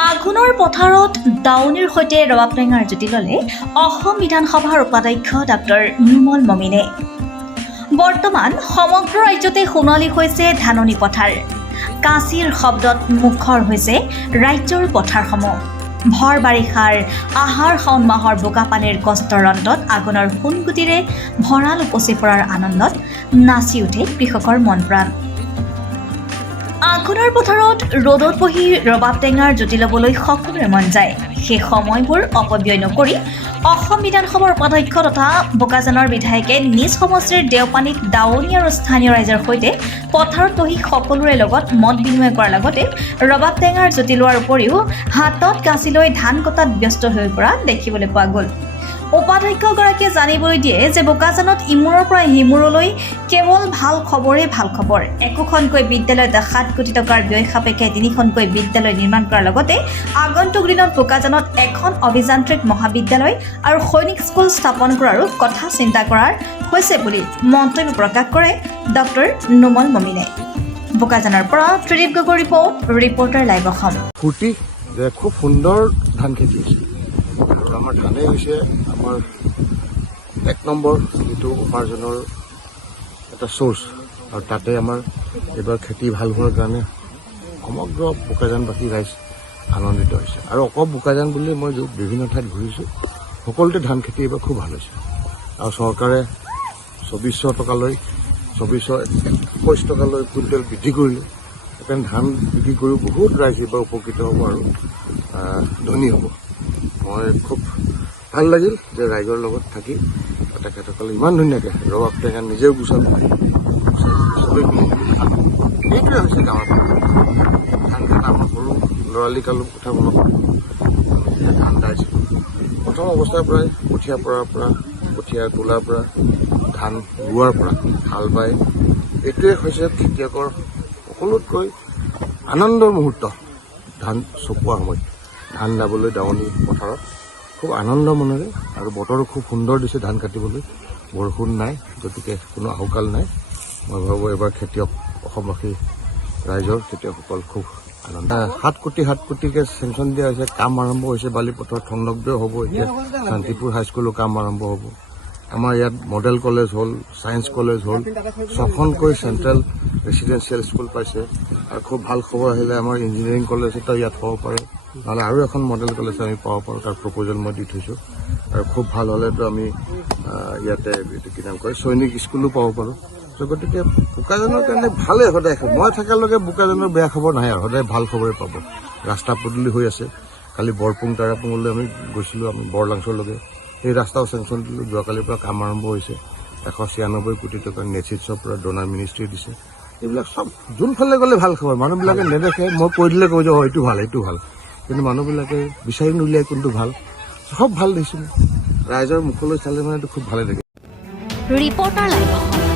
আঘোণৰ পথাৰত দাৱনীৰ সৈতে ৰবাব টেঙাৰ জুতি ল'লে অসম বিধানসভাৰ উপাধ্যক্ষ ডক্টৰ নুমল মমিনে। বৰ্তমান সমগ্ৰ ৰাজ্যতে সোণালী হৈছে ধাননি পথাৰ। কাঁচিৰ শব্দত মুখৰ হৈছে ৰাজ্যৰ পথাৰসমূহ। ভৰ বাৰিষাৰ আহাৰ শাওণ মাহৰ বোকা পানীৰ কষ্টৰ অন্তত আঘোণৰ সোণগুটিৰে ভঁৰাল উপচি পৰাৰ আনন্দত নাচি উঠে কৃষকৰ মন প্ৰাণ। আঘোণৰ পথাৰত ৰ'দত বহি ৰবাব টেঙাৰ জুতি ল'বলৈ সকলোৰে মন যায়। সেই সময়বোৰ অপব্যয় নকৰি অসম বিধানসভাৰ উপাধ্যক্ষ তথা বোকাজানৰ বিধায়কে নিজ সমষ্টিৰ দেওপানীত দাৱনী আৰু স্থানীয় ৰাইজৰ সৈতে পথাৰত বহি সকলোৰে লগত মত বিনিময় কৰাৰ লগতে ৰবাব টেঙাৰ জুতি লোৱাৰ উপৰিও হাতত কাঁচি লৈ ধান কটাত ব্যস্ত হৈ পৰা দেখিবলৈ পোৱা গ'ল। উপাধ্যক্ষগৰাকীয়ে জানিবলৈ দিয়ে যে বোকাজানত ইমূৰৰ পৰা সিমূৰলৈ কেৱল ভাল খবৰেই ভাল খবৰ। একোখনকৈ বিদ্যালয়ত 7 কোটি টকাৰ ব্যয় সাপেক্ষে 3খনকৈ বিদ্যালয় নিৰ্মাণ কৰাৰ লগতে আগন্তুক দিনত বোকাজানত এখন অভিযান্ত্ৰিক মহাবিদ্যালয় আৰু সৈনিক স্কুল স্থাপন কৰাৰো কথা চিন্তা কৰাৰ হৈছে বুলি মন্তব্য প্ৰকাশ কৰে ডক্টৰ নুমল মমিনে। বোকাজানৰ পৰা ত্ৰিদীপ গগৈ ৰিপৰ্টাৰ লাইভ অসম। ফূৰ্তি যে খুব সুন্দৰ ধান খেতি হৈছে আৰু আমাৰ ধানেই হৈছে আমাৰ 1 নম্বৰ যিটো উপাৰ্জনৰ এটা চ'ৰ্চ আৰু তাতে আমাৰ এইবাৰ খেতি ভাল হোৱাৰ কাৰণে সমগ্ৰ বোকাজানবাসী ৰাইজ আনন্দিত হৈছে আৰু অকল বোকাজান বুলি মই বিভিন্ন ঠাইত ঘূৰিছোঁ, সকলোতে ধান খেতি এইবাৰ খুব ভাল হৈছে আৰু চৰকাৰে 2400 টকালৈ 21 টকালৈ কুইণ্টেল বৃদ্ধি কৰিলে। সেইকাৰণে ধান বিক্ৰী কৰিও বহুত ৰাইজ এইবাৰ উপকৃত হ'ব আৰু ধনী হ'ব। মই খুব ভাল লাগিল যে ৰাইজৰ লগত থাকি তেখেতসকলে ইমান ধুনীয়াকৈ ৰবাব টেঙা নিজেও গুচালে, চবেই এইটোৱে হৈছে গাঁৱৰ ধান খেতি। আমাৰ সৰু ল'ৰালি কালৰ কথা মনত ধান দাইছিলোঁ প্ৰথম অৱস্থাৰ পৰাই কঠীয়া পৰাৰ পৰা কঠীয়া তোলাৰ পৰা ধান ৰোৱাৰ পৰা হাল বাই এইটোৱে হৈছে খেতিয়কৰ সকলোতকৈ আনন্দৰ মুহূৰ্ত। ধান চপোৱা সময়ত ধান দাবলৈ দাৱনী পথাৰত খুব আনন্দ মনেৰে আৰু বতৰো খুব সুন্দৰ দিছে ধান কাটিবলৈ, বৰষুণ নাই, গতিকে কোনো আহুকাল নাই। মই ভাবোঁ এবাৰ খেতিয়ক অসমবাসী ৰাইজৰ খেতিয়কসকল খুব আনন্দ। 7 কোটিকৈ চেংচন দিয়া হৈছে, কাম আৰম্ভ হৈছে। বালিপথৰ থংনব্বৈ হ'ব, এতিয়া শান্তিপুৰ হাইস্কুলৰ কাম আৰম্ভ হ'ব। আমাৰ ইয়াত মডেল কলেজ হ'ল, ছায়েন্স কলেজ হ'ল, 6খনকৈ চেণ্ট্ৰেল ৰেচিডেঞ্চিয়েল স্কুল পাইছে আৰু খুব ভাল খবৰ আহিলে আমাৰ ইঞ্জিনিয়াৰিং কলেজ এটা ইয়াত হ'ব পাৰে, নহ'লে আৰু এখন মডেল কলেজ আমি পাব পাৰোঁ। তাৰ প্ৰপ'জেল মই দি থৈছোঁ আৰু খুব ভাল হ'লেতো আমি ইয়াতে এইটো কি নাম কয় সৈনিক স্কুলো পাব পাৰোঁ। গতিকে বোকাজানৰ কাৰণে ভালেই সদায়। মই থকালৈকে বোকাজানৰ বেয়া খবৰ নাহে আৰু সদায় ভাল খবৰে পাব। ৰাস্তা পদূলি হৈ আছে। কালি বৰপুং তাৰাপুঙলৈ আমি গৈছিলোঁ, আমি বৰলাংচৰলৈকে সেই ৰাস্তাও চেংচন দিলোঁ। যোৱাকালিৰ পৰা কাম আৰম্ভ হৈছে। 196 কোটি টকাৰ নেচিটছৰ পৰা ডনাৰ মিনিষ্ট্ৰী দিছে। এইবিলাক চব যোনফালে গ'লে ভাল খবৰ। মানুহবিলাকে নেদেখে, মই কৈ দিলে কৈ যে এইটো ভাল এইটো ভাল, কিন্তু মানুহবিলাকে বিচাৰি নুলিয়াই কোনটো ভাল। চব ভাল দেখিছোঁ। ৰাইজৰ মুখলৈ চালে মানে খুব ভালে লাগে। Reporter live Assam.